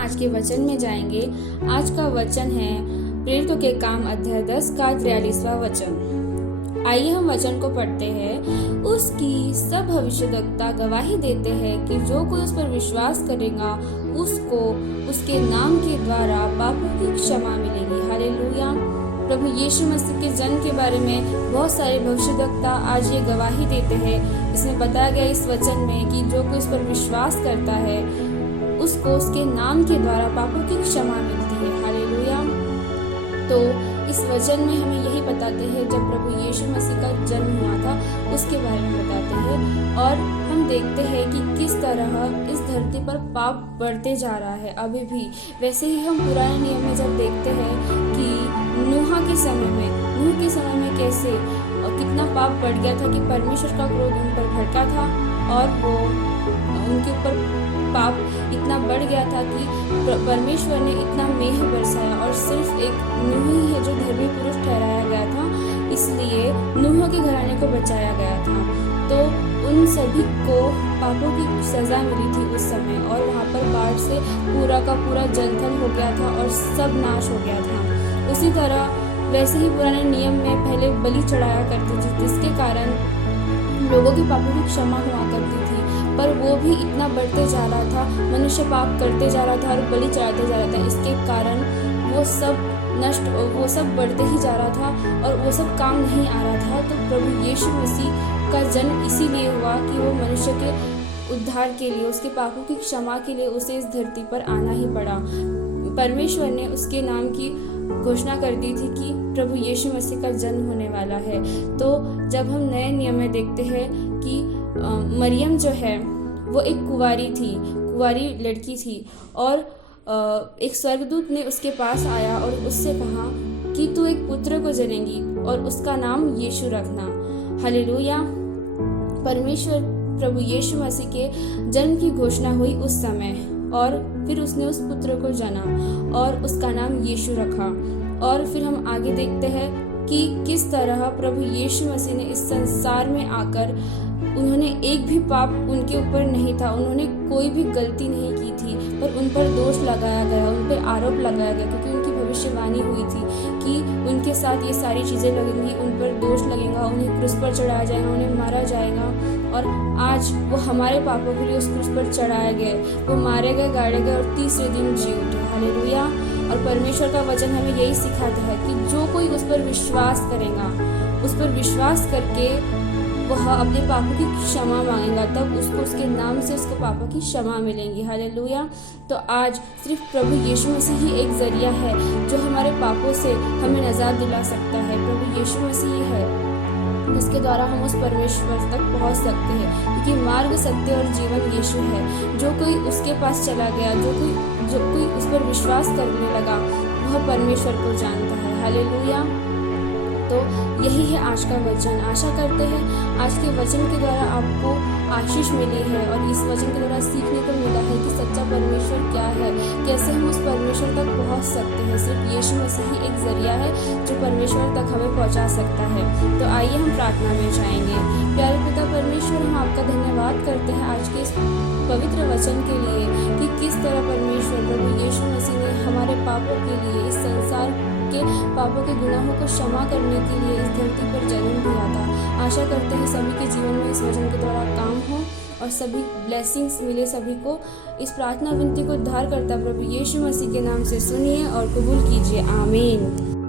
आज के वचन में जाएंगे। आज का वचन है प्रेरितों के काम अध्याय 10 का 43वां वचन। आइए हम वचन को पढ़ते हैं। उसकी सब भविष्यद्वक्ता गवाही देते हैं कि जो कोई उस पर विश्वास करेगा उसको उसके नाम के द्वारा पापों की क्षमा मिलेगी। हालेलुया। प्रभु यीशु मसीह के जन्म के बारे में बहुत सारे भविष्यद्वक्ता आज ये गवाही देते हैं। इसमें बताया गया इस वचन में कि जो कोई उस पर विश्वास करता है उसको उसके नाम के द्वारा पापों की क्षमा मिलती है। हालेलुया। तो इस वचन में हमें यही बताते हैं, जब प्रभु यीशु मसीह का जन्म हुआ था उसके बारे में बताते हैं, और हम देखते हैं कि किस तरह इस धरती पर पाप बढ़ते जा रहा है अभी भी। वैसे ही हम पुराने नियम में जब देखते हैं कि नूह के समय में कैसे कितना पाप बढ़ गया था कि परमेश्वर का क्रोध उन पर भड़का था और वो उनके ऊपर पाप इतना बढ़ गया था कि परमेश्वर ने इतना मेह बरसाया, और सिर्फ एक नूह ही है जो धर्मी पुरुष ठहराया गया था, इसलिए नूह के घराने को बचाया गया था। तो उन सभी को पापों की सज़ा मिली थी उस समय, और वहाँ पर बाढ़ से पूरा का पूरा जलथल हो गया था और सब नाश हो गया था। उसी तरह वैसे ही पुराने नियम में पहले बलि चढ़ाया करती थी, जिसके कारण लोगों के पापों की क्षमा हुआ करती थी, पर वो भी इतना बढ़ते जा रहा था, मनुष्य पाप करते जा रहा था और बलि चढ़ाते जा रहा था। इसके कारण वो सब बढ़ते ही जा रहा था और वो सब काम नहीं आ रहा था। तो प्रभु यीशु मसीह का जन्म इसीलिए हुआ कि वो मनुष्य के उद्धार के लिए, उसके पापों की क्षमा के लिए उसे इस धरती पर आना ही पड़ा। परमेश्वर ने उसके नाम की घोषणा कर दी थी कि प्रभु यीशु मसीह का जन्म होने वाला है। तो जब हम नए नियम में देखते हैं कि मरियम जो है वो एक कुंवारी लड़की थी, और एक स्वर्गदूत ने उसके पास आया और उससे कहा कि तू एक पुत्र को जनेगी और उसका नाम यीशु रखना। हालेलुया। परमेश्वर प्रभु यीशु मसीह के जन्म की घोषणा हुई उस समय, और फिर उसने उस पुत्र को जना और उसका नाम यीशु रखा। और फिर हम आगे देखते हैं कि किस तरह प्रभु यीशु मसीह ने इस संसार में आकर, उन्होंने एक भी पाप उनके ऊपर नहीं था, उन्होंने कोई भी गलती नहीं की थी, पर उन पर दोष लगाया गया, उन पर आरोप लगाया गया, क्योंकि उनकी भविष्यवाणी हुई थी कि उनके साथ ये सारी चीज़ें लगेंगी, उन पर दोष लगेगा, उन्हें क्रूस पर चढ़ाया जाएगा, उन्हें मारा जाएगा। और आज वो हमारे पापों के लिए उस क्रूस पर चढ़ाए गए, वो मारे गए, गाड़े गए और तीसरे दिन जी उठे। हालेलुया। और परमेश्वर का वचन हमें यही सिखाता है कि जो कोई उस पर विश्वास करेगा, उस पर विश्वास करके वह अपने पापों की क्षमा मांगेगा, तब उसको उसके नाम से उसको पापों की क्षमा मिलेंगी। हालेलुया। तो आज सिर्फ प्रभु यीशु मसीह ही एक जरिया है जो हमारे पापों से हमें निजात दिला सकता है। प्रभु यीशु मसीह ही है जिसके द्वारा हम उस परमेश्वर तक पहुंच सकते हैं, क्योंकि मार्ग, सत्य और जीवन यीशु है। जो कोई उसके पास चला गया, जो कोई उस पर विश्वास करने लगा, वह परमेश्वर को जानता है। हालेलुया। तो यही है आज का वचन। आशा करते हैं आज के वचन के द्वारा आपको आशीष मिली है, और इस वचन के द्वारा सीखने को मिला है कि सच्चा परमेश्वर क्या है, कैसे हम उस परमेश्वर तक पहुंच सकते हैं। सिर्फ यीशु मसीह ही एक जरिया है जो परमेश्वर तक हमें पहुंचा सकता है। तो आइए हम प्रार्थना में जाएंगे। प्यारे पिता परमेश्वर, हम आपका धन्यवाद करते हैं आज के इस पवित्र वचन के लिए कि किस तरह परमेश्वर प्रभु यीशु मसीह ने हमारे पापों के लिए, इस संसार के पापों के गुनाहों को क्षमा करने के लिए इस धरती पर जन्म दिया था। आशा करते हैं सभी के जीवन में इस वचन के द्वारा काम हो और सभी ब्लेसिंग्स मिले सभी को। इस प्रार्थना विनती को उद्धार करता प्रभु यीशु मसीह के नाम से सुनिए और कबूल कीजिए। आमीन।